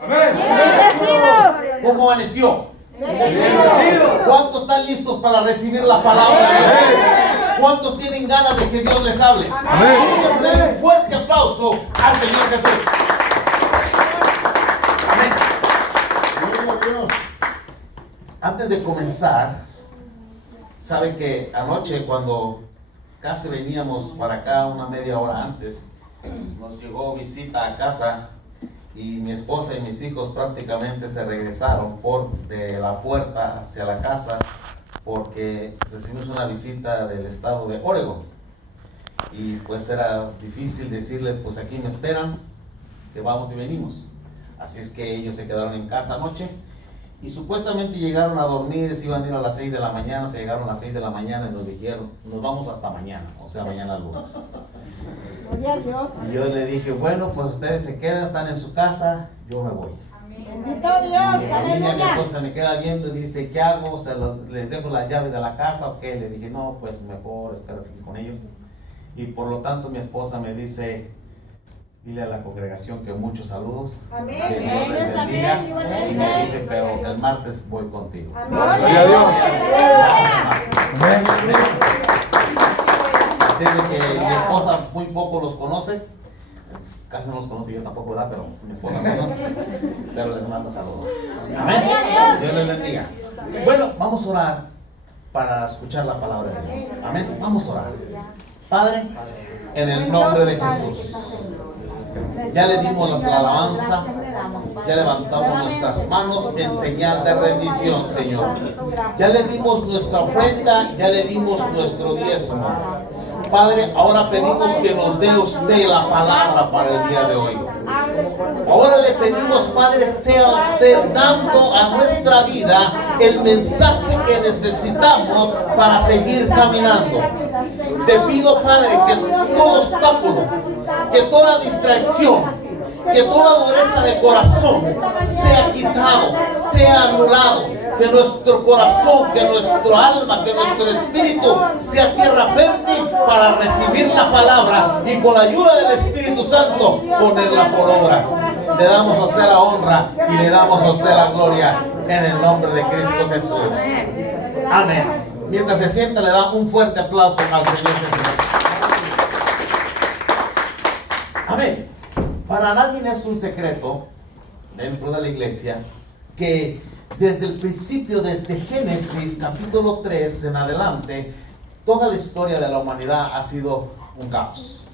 Bendecidos. ¿Cómo amaneció? Bendecidos. ¿Cuántos están listos para recibir la palabra de Dios? ¿Cuántos tienen ganas de que Dios les hable? Vamos a darle un fuerte aplauso al Señor Jesús. Amén. Antes de comenzar, sabe que anoche cuando casi veníamos para acá una media hora antes, nos llegó visita a casa y mi esposa y mis hijos prácticamente se regresaron de la puerta hacia la casa porque recibimos una visita del estado de Oregon y pues era difícil decirles pues aquí me esperan, que vamos y venimos. Así es que ellos se quedaron en casa anoche y supuestamente llegaron a dormir, se iban a ir a las 6 de la mañana, se llegaron a las 6 de la mañana y nos dijeron, nos vamos hasta mañana, o sea mañana lunes. Gloria a Dios. Y yo le dije, bueno, pues ustedes se quedan, están en su casa, yo me voy. Bendito Y Dios. mi familia, mi Aleluya. esposa me queda viendo y dice, ¿qué hago? ¿Les dejo las llaves de la casa o qué? Le dije, no, pues mejor espérate aquí con ellos. Y por lo tanto mi esposa me dice, dile a la congregación que muchos saludos. Amén. Que Dios les Amén. bendiga. Amén. Igualmente. Y me dice, pero el martes voy contigo. Gloria a Dios. Así de que mi esposa muy poco los conoce. Casi no los conozco, yo tampoco, ¿verdad? Pero mi esposa menos. Pero les manda saludos. Amén. Dios les bendiga. Bueno, vamos a orar para escuchar la palabra de Dios. Amén. Vamos a orar. Padre, en el nombre de Jesús. Ya le dimos la alabanza, ya levantamos nuestras manos en señal de rendición, Señor. Ya le dimos nuestra ofrenda, ya le dimos nuestro diezmo. Padre, ahora pedimos que nos dé usted la palabra para el día de hoy. Ahora le pedimos, Padre, sea usted dando a nuestra vida el mensaje que necesitamos para seguir caminando. Te pido, Padre, que todo obstáculo, que toda distracción, que toda dureza de corazón sea quitado, sea anulado, que nuestro corazón, que nuestro alma, que nuestro espíritu sea tierra fértil para recibir la palabra y con la ayuda del Espíritu Santo ponerla por obra. Le damos a usted la honra y le damos a usted la gloria en el nombre de Cristo Jesús. Amén. Mientras se sienta, le da un fuerte aplauso al Señor Jesús. Amén. Para nadie es un secreto dentro de la iglesia que desde el principio, desde Génesis capítulo 3 en adelante, toda la historia de la humanidad ha sido un caos.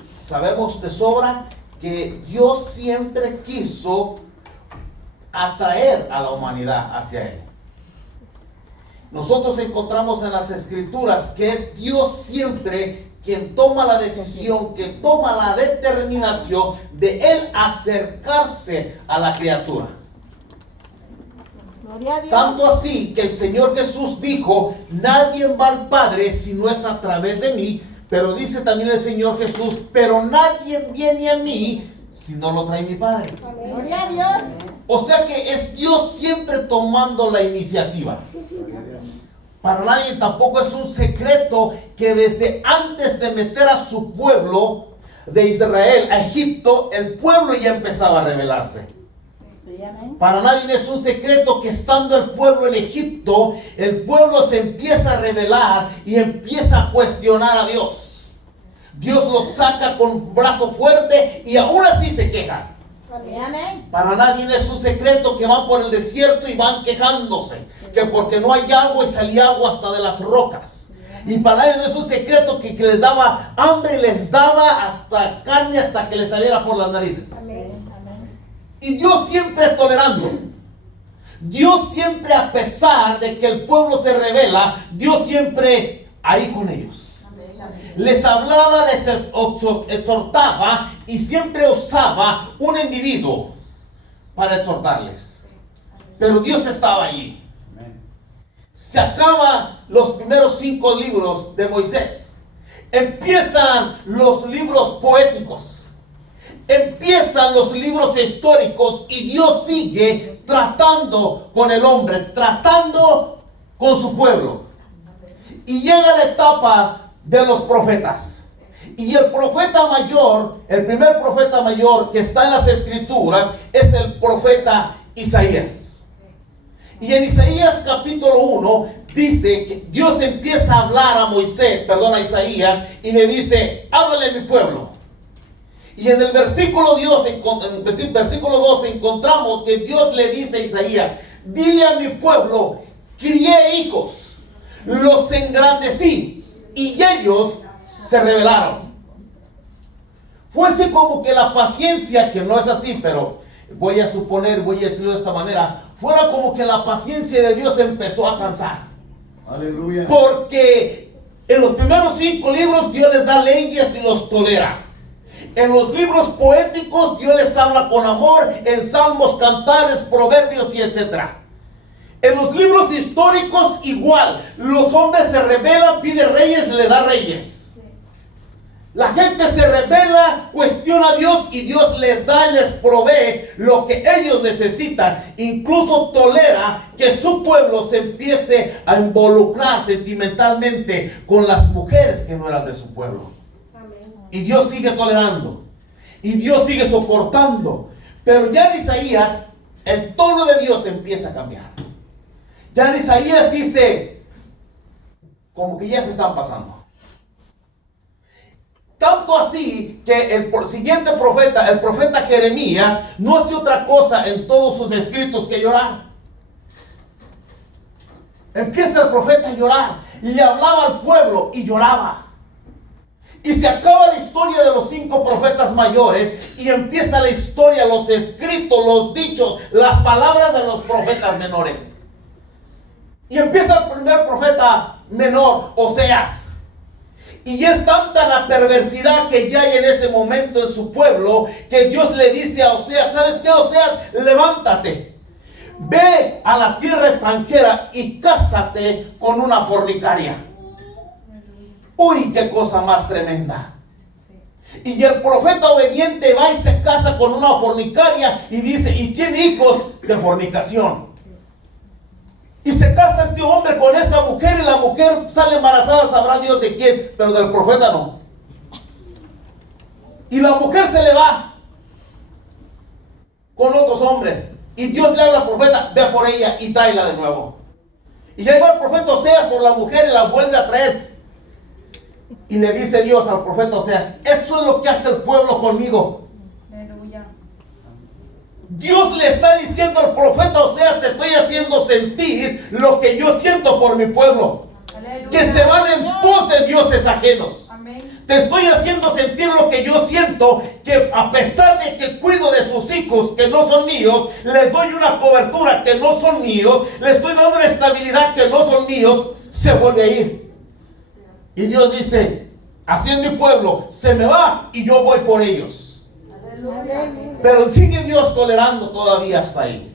Sabemos de sobra que Dios siempre quiso atraer a la humanidad hacia Él. Nosotros encontramos en las Escrituras que es Dios siempre quien toma la decisión, quien toma la determinación de Él acercarse a la criatura. Gloria a Dios. Tanto así que el Señor Jesús dijo, nadie va al Padre si no es a través de mí. Pero dice también el Señor Jesús, pero nadie viene a mí si no lo trae mi Padre. Gloria a Dios. O sea que es Dios siempre tomando la iniciativa. Para nadie tampoco es un secreto que desde antes de meter a su pueblo de Israel a Egipto, el pueblo ya empezaba a rebelarse. Sí, amén. Para nadie es un secreto que estando el pueblo en Egipto, el pueblo se empieza a rebelar y empieza a cuestionar a Dios. Dios los saca con brazo fuerte y aún así se quejan. Amén. Para nadie es un secreto que van por el desierto y van quejándose, que porque no hay agua y salía agua hasta de las rocas. Y para nadie es un secreto que les daba hambre y les daba hasta carne hasta que les saliera por las narices. Amén. Amén. Y Dios siempre tolerando. Dios siempre, a pesar de que el pueblo se rebela, Dios siempre ahí con ellos. Les hablaba, les exhortaba y siempre usaba un individuo para exhortarles. Pero Dios estaba allí. Se acaban los primeros 5 libros de Moisés. Empiezan los libros poéticos. Empiezan los libros históricos y Dios sigue tratando con el hombre, tratando con su pueblo. Y llega la etapa de los profetas. Y el profeta mayor, el primer profeta mayor que está en las escrituras es el profeta Isaías. Y en Isaías capítulo 1 dice que Dios empieza a hablar a Isaías, y le dice: háblale a mi pueblo. Y en el versículo 2 encontramos que Dios le dice a Isaías: dile a mi pueblo, crié hijos, los engrandecí, y ellos se rebelaron. Fuese como que la paciencia, que no es así, pero voy a decirlo de esta manera, fuera como que la paciencia de Dios empezó a cansar. Aleluya. Porque en los primeros 5 libros Dios les da leyes y los tolera. En los libros poéticos Dios les habla con amor, en salmos, cantares, proverbios y etcétera. En los libros históricos igual, los hombres se rebelan, pide reyes, le da reyes. La gente se rebela, cuestiona a Dios, y Dios les da y les provee lo que ellos necesitan. Incluso tolera que su pueblo se empiece a involucrar sentimentalmente con las mujeres que no eran de su pueblo. Y Dios sigue tolerando, y Dios sigue soportando. Pero ya en Isaías, el tono de Dios empieza a cambiar. Ya en Isaías dice, como que ya se están pasando. Tanto así que el siguiente profeta, el profeta Jeremías, no hace otra cosa en todos sus escritos que llorar. Empieza el profeta a llorar, le hablaba al pueblo y lloraba. Y se acaba la historia de los 5 profetas mayores, y empieza la historia, los escritos, los dichos, las palabras de los profetas menores. Y empieza el primer profeta menor, Oseas. Y es tanta la perversidad que ya hay en ese momento en su pueblo, que Dios le dice a Oseas: ¿sabes qué, Oseas? Levántate, ve a la tierra extranjera y cásate con una fornicaria. Uy, qué cosa más tremenda. Y el profeta obediente va y se casa con una fornicaria, y dice, y tiene hijos de fornicación. Y se casa este hombre con esta mujer, y la mujer sale embarazada, sabrá Dios de quién, pero del profeta no. Y la mujer se le va con otros hombres, y Dios le habla al profeta: ve por ella y tráela de nuevo. Y ya va el profeta Oseas por la mujer y la vuelve a traer. Y le dice Dios al profeta Oseas: eso es lo que hace el pueblo conmigo. Dios le está diciendo al profeta Oseas: te estoy haciendo sentir lo que yo siento por mi pueblo. Aleluya. Que se van en pos de dioses ajenos. Amén. Te estoy haciendo sentir lo que yo siento, que a pesar de que cuido de sus hijos que no son míos, les doy una cobertura que no son míos, les estoy dando una estabilidad que no son míos, se vuelve a ir. Y Dios dice: así es mi pueblo, se me va y yo voy por ellos. Pero sigue Dios tolerando todavía hasta ahí.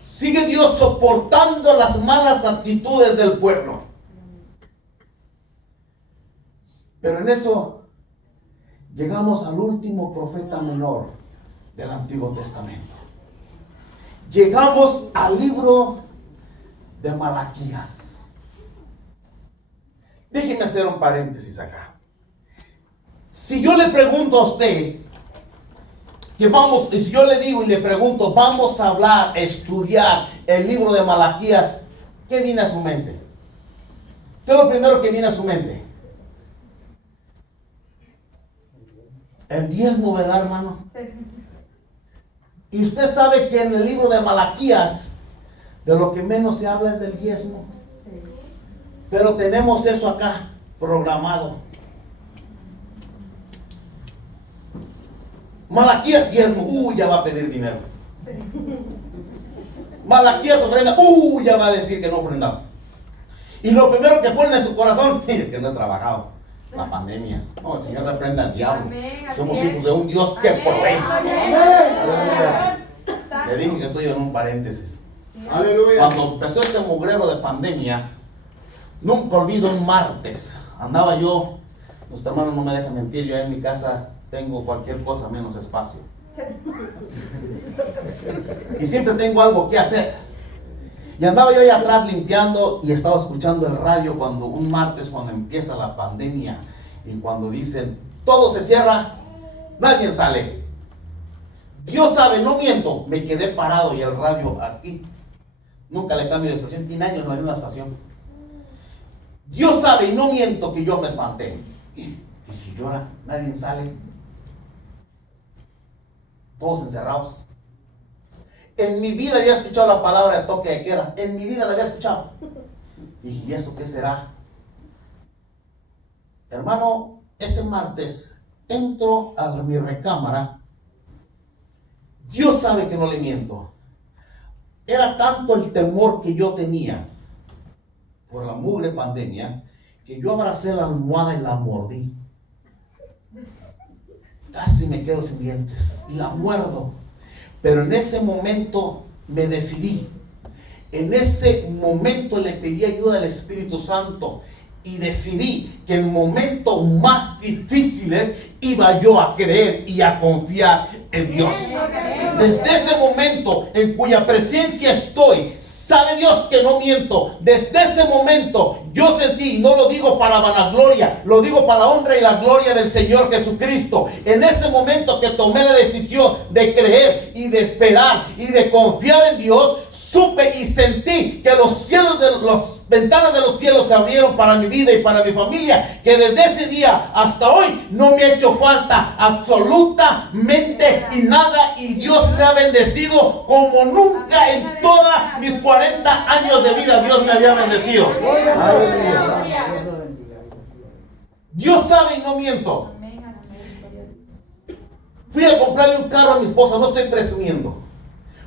Sigue Dios soportando las malas actitudes del pueblo. Pero en eso llegamos al último profeta menor del Antiguo Testamento. Llegamos al libro de Malaquías. Déjenme hacer un paréntesis acá. Si yo le pregunto a usted si yo le digo y le pregunto, vamos a hablar, estudiar el libro de Malaquías, ¿qué viene a su mente? ¿Qué es lo primero que viene a su mente? El diezmo, ¿verdad, hermano? Y usted sabe que en el libro de Malaquías, de lo que menos se habla es del diezmo. Pero tenemos eso acá programado. Malaquías, diezmo, ya va a pedir dinero. Malaquías, ofrenda, ya va a decir que no ofrenda. Y lo primero que pone en su corazón es que no he trabajado. La pandemia. No, el Señor reprenda al diablo. Amén, somos hijos de un Dios que provee. Le dije que estoy en un paréntesis. Aleluya. Cuando empezó este mugrero de pandemia, nunca olvido un martes. Andaba yo, los hermanos no me dejan mentir, yo en mi casa tengo cualquier cosa menos espacio. Y siempre tengo algo que hacer. Y andaba yo ahí atrás limpiando y estaba escuchando el radio cuando un martes, cuando empieza la pandemia, Y cuando dicen, todo se cierra, nadie sale. Dios sabe, no miento, me quedé parado y el radio aquí. Nunca le cambio de estación, tiene años en la misma estación. Dios sabe, y no miento, que yo me espanté. Y dije, llora, nadie sale. Todos encerrados. En mi vida había escuchado la palabra de toque de queda. En mi vida la había escuchado. Dije, ¿y eso qué será? Hermano, ese martes entro a mi recámara. Dios sabe que no le miento. Era tanto el temor que yo tenía por la mugre pandemia que yo abracé la almohada y la mordí. Casi me quedo sin dientes y la muerdo. Pero en ese momento me decidí. En ese momento le pedí ayuda al Espíritu Santo y decidí que en momentos más difíciles iba yo a creer y a confiar en Dios. Desde ese momento en cuya presencia estoy, sabe Dios que no miento. Desde ese momento yo sentí, y no lo digo para vanagloria, lo digo para la honra y la gloria del Señor Jesucristo. En ese momento que tomé la decisión de creer y de esperar y de confiar en Dios, supe y sentí que los cielos de las ventanas de los cielos se abrieron para mi vida y para mi familia, que desde ese día hasta hoy no me ha hecho falta absolutamente y nada, y Dios me ha bendecido como nunca en todos mis 40 años de vida. Dios me había bendecido. Dios sabe y no miento. Fui a comprarle un carro a mi esposa, no estoy presumiendo.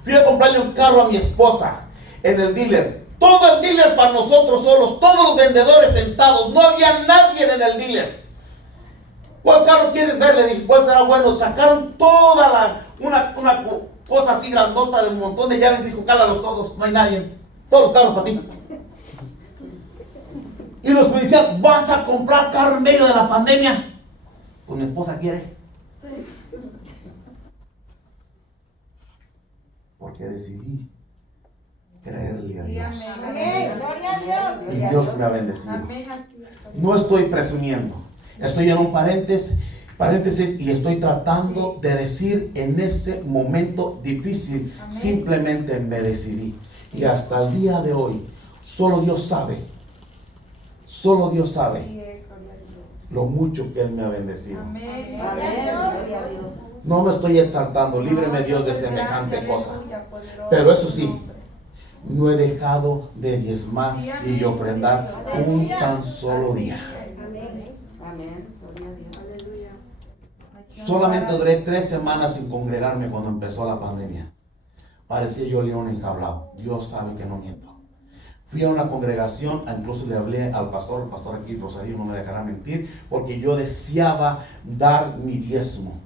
Fui a comprarle un carro a mi esposa en el dealer. Todo el dealer para nosotros solos, todos los vendedores sentados, no había nadie en el dealer. ¿Cuál carro quieres ver? Le dije, ¿cuál será bueno? Sacaron toda una cosa así grandota de un montón de llaves. Dijo, cálalos todos, no hay nadie. Todos los carros para ti. Y los me decían, ¿vas a comprar carro en medio de la pandemia? Pues mi esposa quiere. Porque decidí creerle a Dios. Amén. Gloria a Dios. Y Dios me ha bendecido. No estoy presumiendo. Estoy en un paréntesis y estoy tratando de decir en ese momento difícil, simplemente me decidí. Y hasta el día de hoy, solo Dios sabe lo mucho que Él me ha bendecido. No me estoy exaltando, líbreme Dios de semejante cosa. Pero eso sí, no he dejado de diezmar y de ofrendar un tan solo día. Solamente duré 3 semanas sin congregarme cuando empezó la pandemia. Parecía yo león enjaulado. Dios sabe que no miento. Fui a una congregación, incluso le hablé al pastor, el pastor aquí, Rosario, no me dejará mentir, porque yo deseaba dar mi diezmo.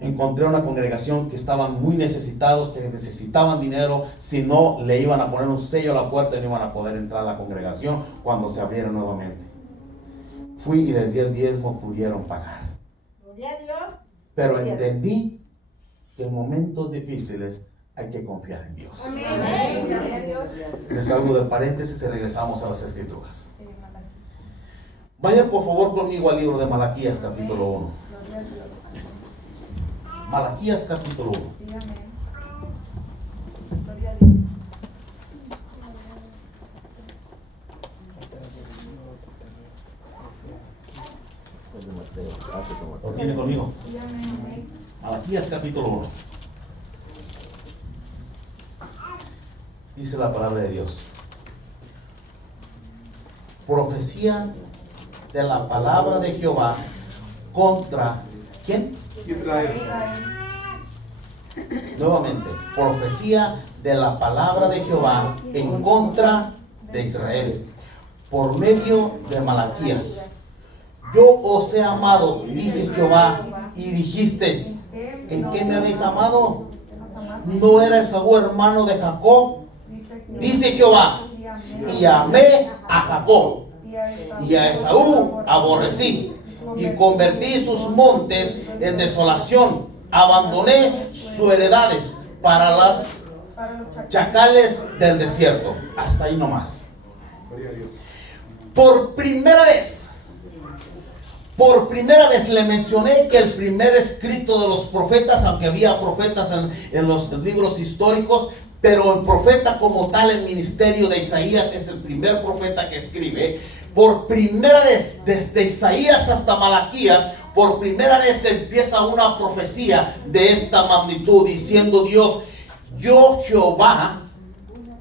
Encontré una congregación que estaban muy necesitados, que necesitaban dinero. Si no, le iban a poner un sello a la puerta y no iban a poder entrar a la congregación cuando se abriera nuevamente. Fui y les di el diezmo, pudieron pagar. Gloria a Dios. Pero entendí que en momentos difíciles hay que confiar en Dios. Amén. Me salgo de paréntesis y regresamos a las Escrituras. Vaya por favor conmigo al libro de Malaquías capítulo 1. Malaquías capítulo 1. ¿Lo tiene conmigo? Malaquías capítulo 1. Dice la palabra de Dios. Profecía de la palabra de Jehová contra ¿quién? Israel. Nuevamente, profecía de la palabra de Jehová en contra de Israel, por medio de Malaquías. Yo os he amado, dice Jehová, y dijisteis, ¿en qué me habéis amado? ¿No era Esaú hermano de Jacob? Dice Jehová, y amé a Jacob, y a Esaú aborrecí, y convertí sus montes en desolación, abandoné sus heredades para las chacales del desierto. Hasta ahí nomás. Por primera vez, Por primera vez le mencioné que el primer escrito de los profetas, aunque había profetas en los libros históricos, pero el profeta como tal, el ministerio de Isaías es el primer profeta que escribe. Por primera vez, desde Isaías hasta Malaquías, por primera vez empieza una profecía de esta magnitud, diciendo Dios: yo Jehová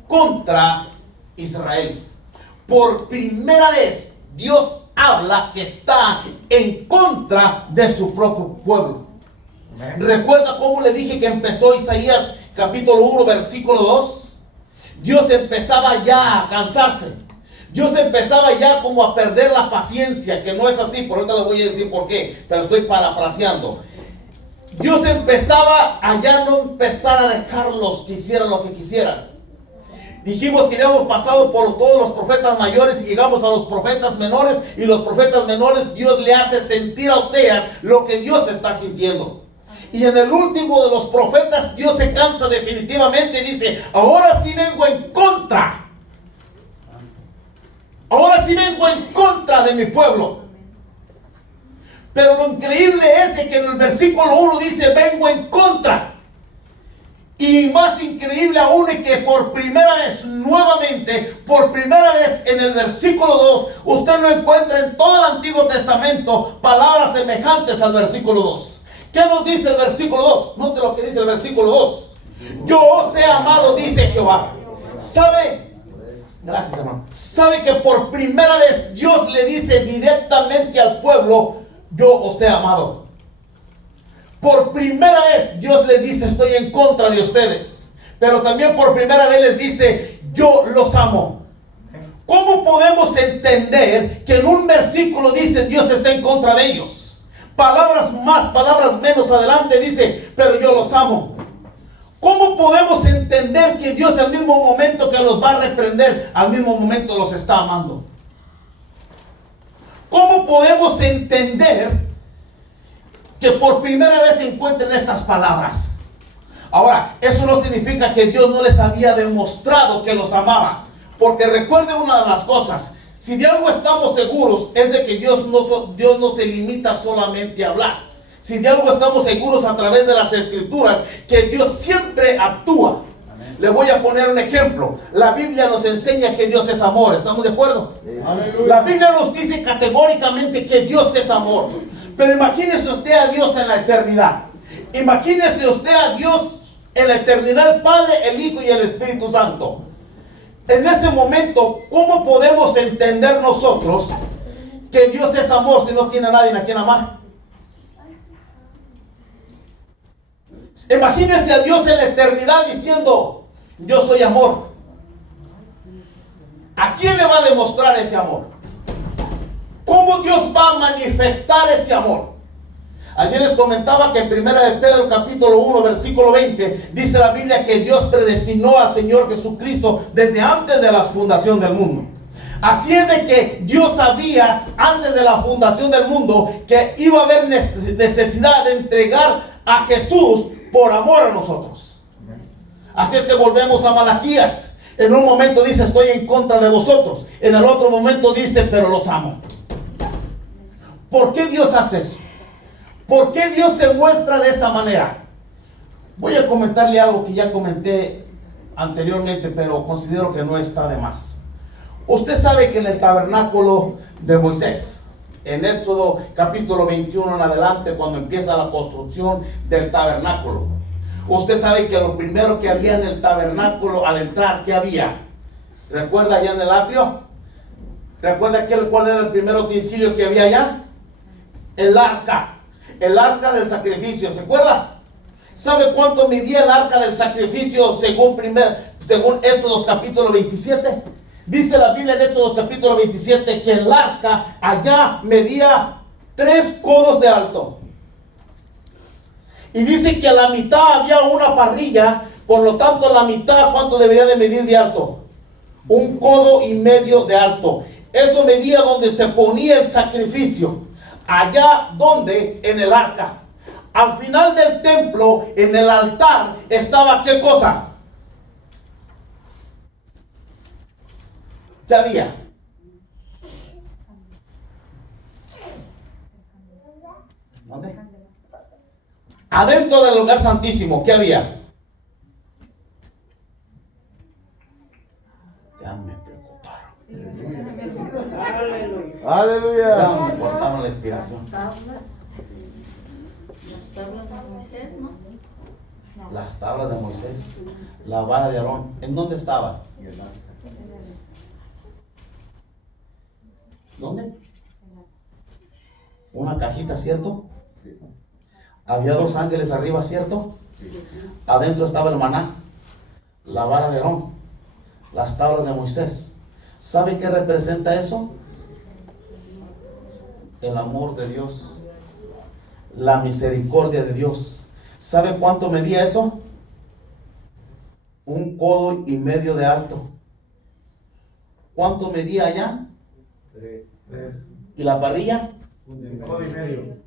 contra Israel. Por primera vez Dios habla que está en contra de su propio pueblo. ¿Recuerda cómo le dije que empezó Isaías capítulo 1 versículo 2? Dios empezaba ya a cansarse. Dios empezaba ya como a perder la paciencia, que no es así, por ahorita le voy a decir por qué, pero estoy parafraseando. Dios empezaba a ya no empezar a dejarlos que hicieran lo que quisieran. Dijimos que habíamos pasado por todos los profetas mayores y llegamos a los profetas menores, y los profetas menores Dios le hace sentir a Oseas lo que Dios está sintiendo. Y en el último de los profetas Dios se cansa definitivamente y dice: ahora sí vengo en contra. Ahora sí vengo en contra de mi pueblo. Pero lo increíble es que en el versículo 1 dice: vengo en contra. Y más increíble aún es que por primera vez, nuevamente, por primera vez en el versículo 2, usted no encuentra en todo el Antiguo Testamento palabras semejantes al versículo 2. ¿Qué nos dice el versículo 2? Note lo que dice el versículo 2. Yo os he amado, dice Jehová. ¿Sabe? Gracias, hermano. ¿Sabe que por primera vez Dios le dice directamente al pueblo: yo os he amado? Por primera vez Dios les dice: estoy en contra de ustedes. Pero también por primera vez les dice: yo los amo. ¿Cómo podemos entender que en un versículo dice Dios está en contra de ellos? Palabras más, palabras menos adelante dice: pero yo los amo. ¿Cómo podemos entender que Dios al mismo momento que los va a reprender, al mismo momento los está amando? ¿Cómo podemos entender que por primera vez se encuentren estas palabras? Ahora, eso no significa que Dios no les había demostrado que los amaba. Porque recuerde una de las cosas: si de algo estamos seguros, es de que Dios no se limita solamente a hablar. Si de algo estamos seguros a través de las Escrituras, que Dios siempre actúa. Amén. Le voy a poner un ejemplo. La Biblia nos enseña que Dios es amor. ¿Estamos de acuerdo? Aleluya. La Biblia nos dice categóricamente que Dios es amor. Pero imagínese usted a Dios en la eternidad. Imagínese usted a Dios en la eternidad, el Padre, el Hijo y el Espíritu Santo. En ese momento, ¿cómo podemos entender nosotros que Dios es amor si no tiene a nadie a quien amar? Imagínese a Dios en la eternidad diciendo: yo soy amor. ¿A quién le va a demostrar ese amor? ¿Cómo Dios va a manifestar ese amor? Ayer les comentaba que en 1 de Pedro capítulo 1 versículo 20 dice la Biblia que Dios predestinó al Señor Jesucristo desde antes de la fundación del mundo. Así es de que Dios sabía antes de la fundación del mundo que iba a haber necesidad de entregar a Jesús por amor a nosotros. Así es que volvemos a Malaquías. En un momento dice: estoy en contra de vosotros. En el otro momento dice: pero los amo. ¿Por qué Dios hace eso? ¿Por qué Dios se muestra de esa manera? Voy a comentarle algo que ya comenté anteriormente, pero considero que no está de más. Usted sabe que en el tabernáculo de Moisés, en Éxodo capítulo 21 en adelante, cuando empieza la construcción del tabernáculo, usted sabe que lo primero que había en el tabernáculo al entrar, ¿qué había? ¿Recuerda allá en el atrio? ¿Recuerda cuál era el primer utensilio que había allá? El arca del sacrificio, ¿se acuerda? ¿Sabe cuánto medía el arca del sacrificio según Éxodo capítulo 27? Dice la Biblia en Éxodo capítulo 27 que el arca allá medía 3 codos de alto. Y dice que a la mitad había una parrilla, por lo tanto a la mitad, ¿cuánto debería de medir de alto? 1,5 codos de alto. Eso medía donde se ponía el sacrificio. Allá donde, en el arca. Al final del templo, en el altar, estaba ¿qué cosa? ¿Qué había? ¿Dónde? Adentro del lugar santísimo, ¿qué había? Ya me preocuparon. Ya Aleluya. me cortaron la inspiración. Las tablas de Moisés, la vara de Aarón, ¿en dónde estaba? ¿Dónde? Una cajita, ¿cierto? Había 2 ángeles arriba, ¿cierto? Adentro estaba el maná, la vara de Aarón, las tablas de Moisés. ¿Sabe qué representa eso? El amor de Dios, la misericordia de Dios. ¿Sabe cuánto medía eso? 1,5 codos de alto. ¿Cuánto medía allá? 3. ¿Y la parrilla? 1,5 codos.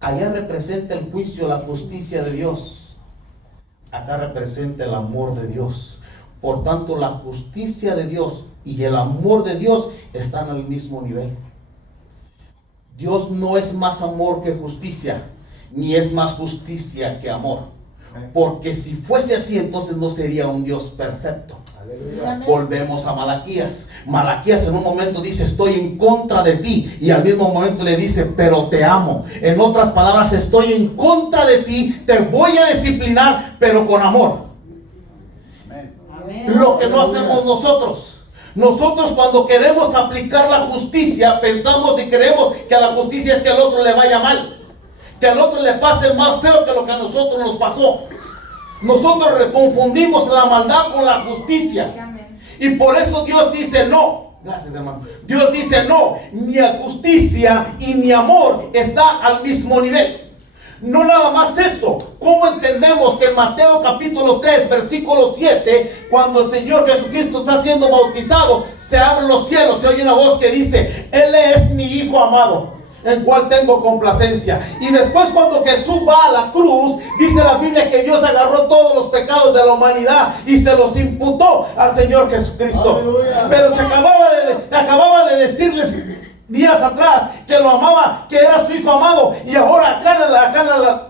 Allá representa el juicio, la justicia de Dios. Acá representa el amor de Dios. Por tanto, la justicia de Dios y el amor de Dios están al mismo nivel. Dios no es más amor que justicia, ni es más justicia que amor. Porque si fuese así, entonces no sería un Dios perfecto. Aleluya. Volvemos a Malaquías. Malaquías en un momento dice: estoy en contra de ti, y al mismo momento le dice: pero te amo. En otras palabras, estoy en contra de ti, te voy a disciplinar, pero con amor. Amén. Lo que no hacemos nosotros. Nosotros, cuando queremos aplicar la justicia, pensamos y creemos que a la justicia es que al otro le vaya mal, que al otro le pase más feo que lo que a nosotros nos pasó. Nosotros reconfundimos la maldad con la justicia. Y por eso Dios dice no. Gracias, hermano. Dios dice no. Ni a justicia y ni amor está al mismo nivel. No nada más eso. ¿Cómo entendemos que en Mateo capítulo 3, versículo 7, cuando el Señor Jesucristo está siendo bautizado, se abren los cielos, se oye una voz que dice: Él es mi Hijo amado, en cual tengo complacencia? Y después, cuando Jesús va a la cruz, dice la Biblia que Dios agarró todos los pecados de la humanidad y se los imputó al Señor Jesucristo. Aleluya. Pero se acababa de decirles días atrás que lo amaba, que era su Hijo amado, y ahora acá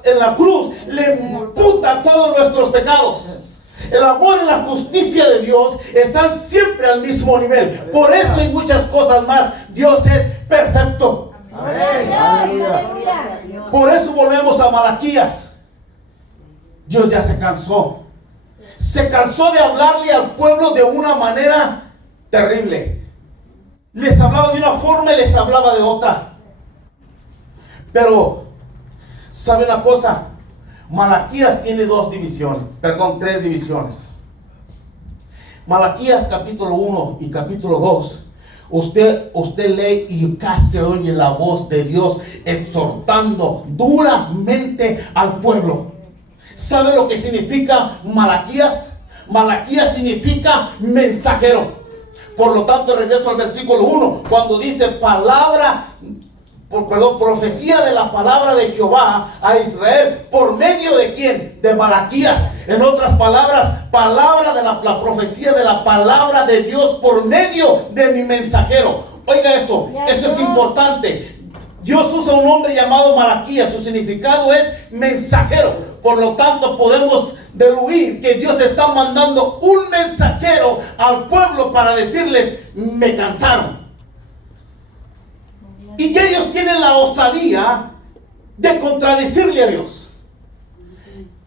en la cruz le imputa todos nuestros pecados. El amor y la justicia de Dios están siempre al mismo nivel. Por eso y muchas cosas más, Dios es perfecto. Gloria a Dios. Aleluya. Por eso volvemos a Malaquías. Dios ya se cansó. Se cansó de hablarle al pueblo de una manera terrible. Les hablaba de una forma y les hablaba de otra. Pero, ¿sabe una cosa? Malaquías tiene 3 divisiones. Malaquías capítulo 1 y capítulo 2. Usted lee y casi oye la voz de Dios exhortando duramente al pueblo. ¿Sabe lo que significa Malaquías? Malaquías significa mensajero. Por lo tanto, regreso al versículo 1, cuando dice profecía de la palabra de Jehová a Israel. ¿Por medio de quién? De Malaquías. En otras palabras, palabra de la profecía de la palabra de Dios por medio de mi mensajero. Oiga eso es importante. Dios usa un hombre llamado Malaquías. Su significado es mensajero. Por lo tanto, podemos deducir que Dios está mandando un mensajero al pueblo para decirles: me cansaron. Y ellos tienen la osadía de contradecirle a Dios.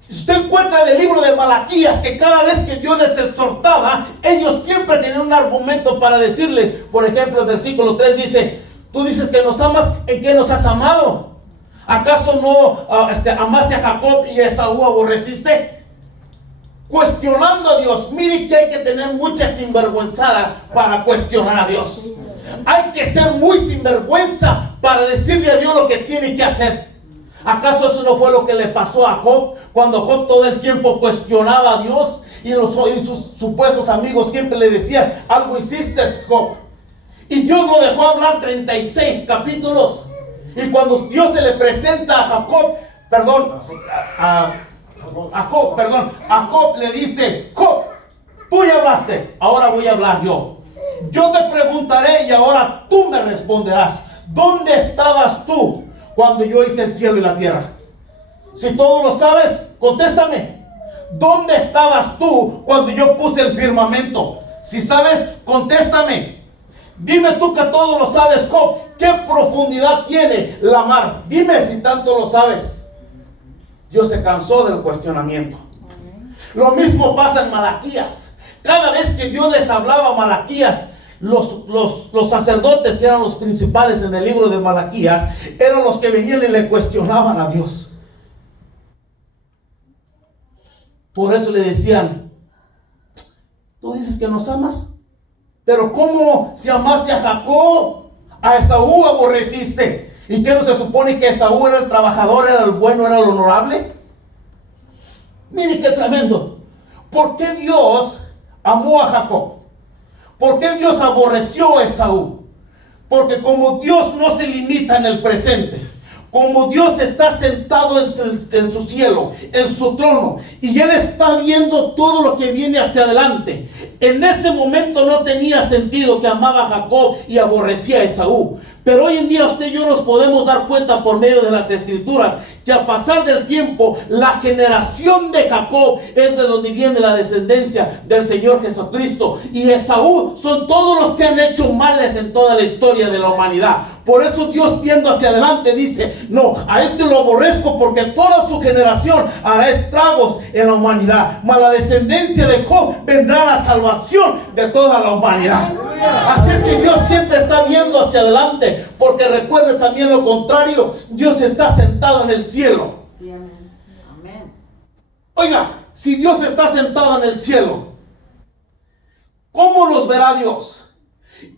Usted encuentra en el libro de Malaquías que cada vez que Dios les exhortaba, ellos siempre tenían un argumento para decirle. Por ejemplo, el versículo 3 dice: tú dices que nos amas, ¿en qué nos has amado? ¿Acaso no amaste a Jacob y a Esaú aborreciste? Cuestionando a Dios. Mire que hay que tener mucha sinvergüenzada para cuestionar a Dios. Hay que ser muy sinvergüenza para decirle a Dios lo que tiene que hacer. ¿Acaso eso no fue lo que le pasó a Job? Cuando Job todo el tiempo cuestionaba a Dios y sus supuestos amigos siempre le decían: algo hiciste, Job. Y Dios lo dejó hablar 36 capítulos. Y cuando Dios se le presenta a Jacob, a Job le dice: Job, tú ya hablaste, ahora voy a hablar yo. Yo te preguntaré y ahora tú me responderás. ¿Dónde estabas tú cuando yo hice el cielo y la tierra? Si todo lo sabes, contéstame. ¿Dónde estabas tú cuando yo puse el firmamento? Si sabes, contéstame. Dime tú que todo lo sabes, Job. ¿Qué profundidad tiene la mar? Dime si tanto lo sabes. Dios se cansó del cuestionamiento. Lo mismo pasa en Malaquías. Cada vez que Dios les hablaba a Malaquías, los sacerdotes, que eran los principales en el libro de Malaquías, eran los que venían y le cuestionaban a Dios. Por eso le decían: tú dices que nos amas, pero ¿cómo si amaste a Jacob, a Esaú aborreciste? ¿Y qué no se supone que Esaú era el trabajador, era el bueno, era el honorable? Mire qué tremendo. ¿Por qué Dios amó a Jacob? ¿Por qué Dios aborreció a Esaú? Porque como Dios no se limita en el presente, como Dios está sentado en su cielo, en su trono, y Él está viendo todo lo que viene hacia adelante, en ese momento no tenía sentido que amaba a Jacob y aborrecía a Esaú. Pero hoy en día usted y yo nos podemos dar cuenta por medio de las escrituras que a pasar del tiempo, la generación de Jacob es de donde viene la descendencia del Señor Jesucristo. Y Esaú son todos los que han hecho males en toda la historia de la humanidad. Por eso Dios, viendo hacia adelante, dice: no, a este lo aborrezco porque toda su generación hará estragos en la humanidad. Mas la descendencia de Job vendrá la salvación de toda la humanidad. Así es que Dios siempre está viendo hacia adelante, porque recuerde también lo contrario: Dios está sentado en el cielo. Amén. Oiga, si Dios está sentado en el cielo, ¿cómo nos verá Dios?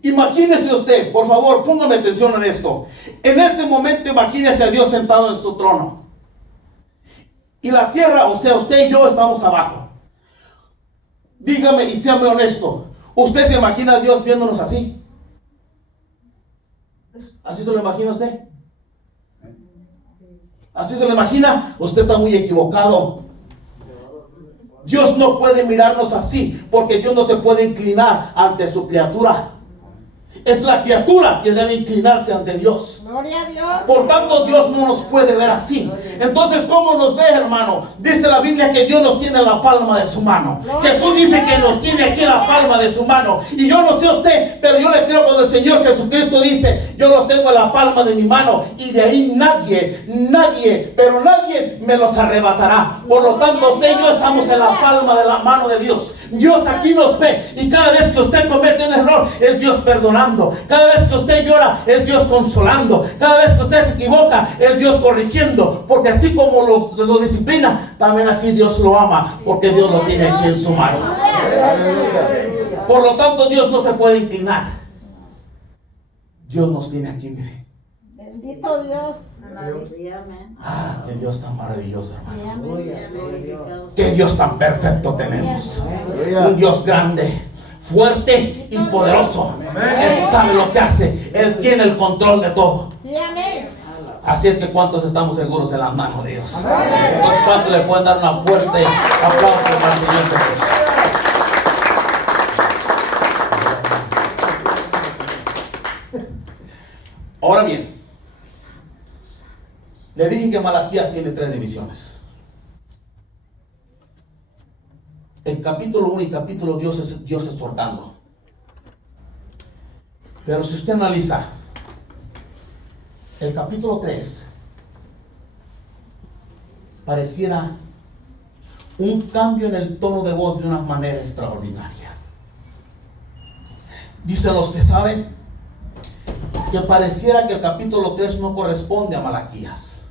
Imagínese usted, por favor, póngame atención en esto. En este momento imagínese a Dios sentado en su trono, y la tierra, o sea, usted y yo estamos abajo. Dígame y séame honesto, ¿usted se imagina a Dios viéndonos así? ¿Así se lo imagina usted? ¿Así se lo imagina? Usted está muy equivocado. Dios no puede mirarnos así, porque Dios no se puede inclinar ante su criatura. Es la criatura que debe inclinarse ante Dios. Gloria a Dios. Por tanto, Dios no nos puede ver así. Entonces, ¿cómo nos ve, hermano? Dice la Biblia que Dios nos tiene en la palma de su mano. Jesús dice que nos tiene aquí en la palma de su mano. Y yo no sé usted, pero yo le creo cuando el Señor Jesucristo dice: yo los tengo en la palma de mi mano, y de ahí nadie, pero nadie me los arrebatará. Por lo tanto, usted y yo estamos en la palma de la mano de Dios. Dios aquí nos ve, y cada vez que usted comete un error, es Dios perdonando. Cada vez que usted llora, es Dios consolando. Cada vez que usted se equivoca, es Dios corrigiendo. Porque así como lo disciplina, también así Dios lo ama, porque Dios lo tiene aquí en su mano. Por lo tanto, Dios no se puede inclinar. Dios nos tiene aquí, mire. Bendito Dios. Ah, qué Dios tan maravilloso, hermano. Amén. Qué Dios tan perfecto tenemos. Un Dios grande, fuerte y poderoso. Él sabe lo que hace. Él tiene el control de todo. Sí, amén. Así es que ¿cuántos estamos seguros en las manos de Dios? Entonces, ¿cuántos le pueden dar una fuerte aplauso para el Señor Jesús? Ahora bien, le dije que Malaquías tiene 3 divisiones. El capítulo 1 y capítulo 2 es Dios exhortando. Pero si usted analiza el capítulo 3, pareciera un cambio en el tono de voz de una manera extraordinaria. Dicen los que saben que pareciera que el capítulo 3 no corresponde a Malaquías,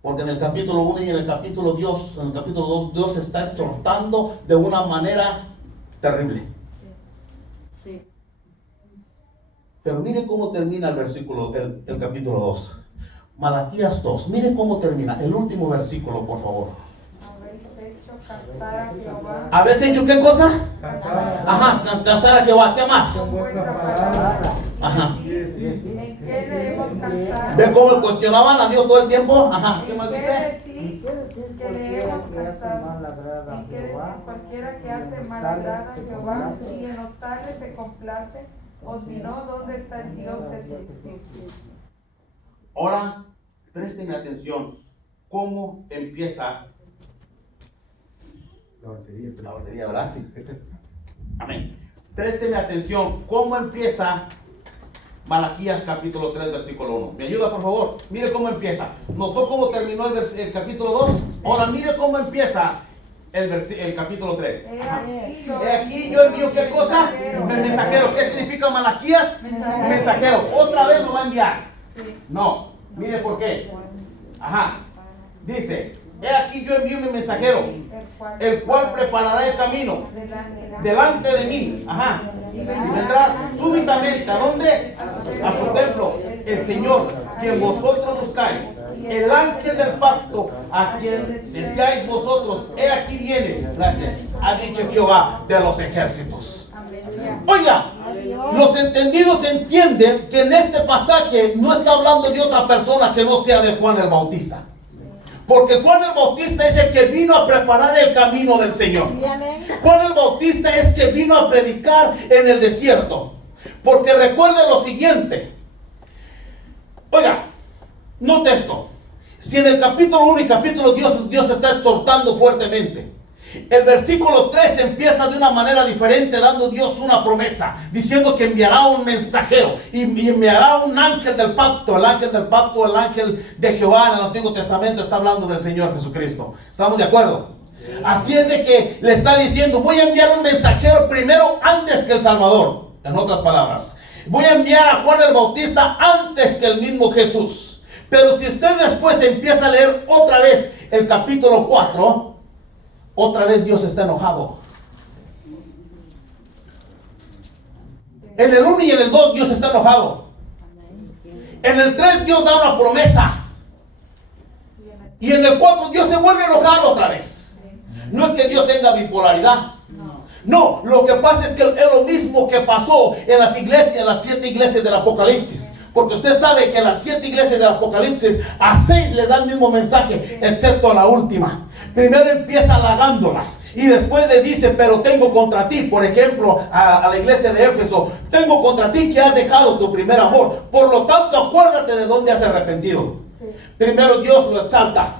porque en el capítulo 1 y en el capítulo 2, Dios se está exhortando de una manera terrible. Sí. Pero mire cómo termina el versículo del capítulo 2. Malaquías 2, mire cómo termina. El último versículo, por favor. Habéis hecho cansar a Jehová. ¿Habéis hecho qué cosa? Cansar. Ajá, cansar a Jehová. ¿Qué más? Con vuestra palabra. Ajá. ¿En qué le hemos cansado? ¿Ve cómo cuestionaban a Dios todo el tiempo? Ajá. ¿Qué más ¿En dice? qué decís que le hemos cansado? ¿En qué decís cualquiera que hace mal agrada a Jehová y en los tales se complace? O si no, ¿dónde está el Dios de su justicia? Ahora, presten atención. ¿Cómo empieza la batería, verdad? Sí. Amén. Presten atención. ¿Cómo empieza Malaquías capítulo 3, versículo 1? ¿Me ayuda, por favor? Mire cómo empieza. ¿Notó cómo terminó el capítulo 2? Ahora mire cómo empieza el capítulo 3. He aquí yo envío, ¿qué cosa? Mensajero. ¿Qué significa Malaquías? Mensajero. Otra vez lo va a enviar. No. Mire por qué. Ajá. Dice, he aquí yo envío mi mensajero, el cual preparará el camino delante de mí. Ajá. Y vendrá súbitamente, ¿a dónde? A su templo, el Señor, quien vosotros buscáis, el ángel del pacto, a quien deseáis vosotros. He aquí viene, gracias, ha dicho Jehová de los ejércitos. Oiga, los entendidos entienden que en este pasaje no está hablando de otra persona que no sea de Juan el Bautista. Porque Juan el Bautista es el que vino a preparar el camino del Señor. Juan el Bautista es que vino a predicar en el desierto. Porque recuerde lo siguiente. Oiga, note esto. Si en el capítulo 1 y capítulo 2 Dios está exhortando fuertemente, el versículo 3 empieza de una manera diferente, dando Dios una promesa, diciendo que enviará un mensajero y enviará un ángel del pacto. El ángel del pacto, el ángel de Jehová en el Antiguo Testamento está hablando del Señor Jesucristo. ¿Estamos de acuerdo? Así es de que le está diciendo, voy a enviar un mensajero primero antes que el Salvador. En otras palabras, voy a enviar a Juan el Bautista antes que el mismo Jesús. Pero si usted después empieza a leer otra vez el capítulo 4, otra vez Dios está enojado. En el 1 y en el 2 Dios está enojado. En el 3 Dios da una promesa. Y en el 4 Dios se vuelve a enojar otra vez. No es que Dios tenga bipolaridad. No, lo que pasa es que es lo mismo que pasó en las iglesias, las 7 iglesias del Apocalipsis. Porque usted sabe que las 7 iglesias del Apocalipsis, a 6 les da el mismo mensaje, excepto a la última. Primero empieza halagándolas y después le dice, pero tengo contra ti, por ejemplo, a la iglesia de Éfeso, tengo contra ti que has dejado tu primer amor. Por lo tanto, acuérdate de dónde has arrepentido. Primero Dios lo exalta.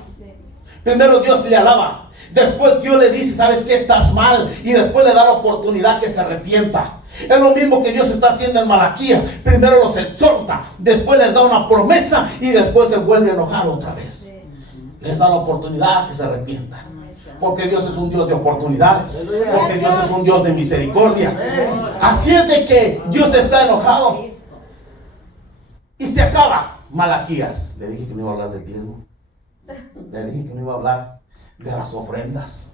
Primero Dios le alaba. Después Dios le dice, ¿sabes qué? Estás mal. Y después le da la oportunidad que se arrepienta. Es lo mismo que Dios está haciendo en Malaquías. Primero los exhorta, después les da una promesa y después se vuelve a enojar otra vez. Les da la oportunidad que se arrepientan. Porque Dios es un Dios de oportunidades. Porque Dios es un Dios de misericordia. Así es de que Dios está enojado. Y se acaba Malaquías. Le dije que no iba a hablar del diezmo. Le dije que no iba a hablar de las ofrendas.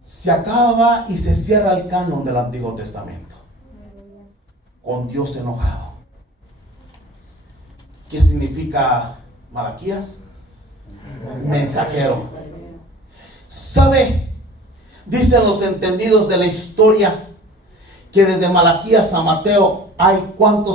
Se acaba y se cierra el canon del Antiguo Testamento. Con Dios enojado. ¿Qué significa Malaquías? Mensajero. ¿Sabe? Dicen los entendidos de la historia que desde Malaquías a Mateo hay ¿cuántos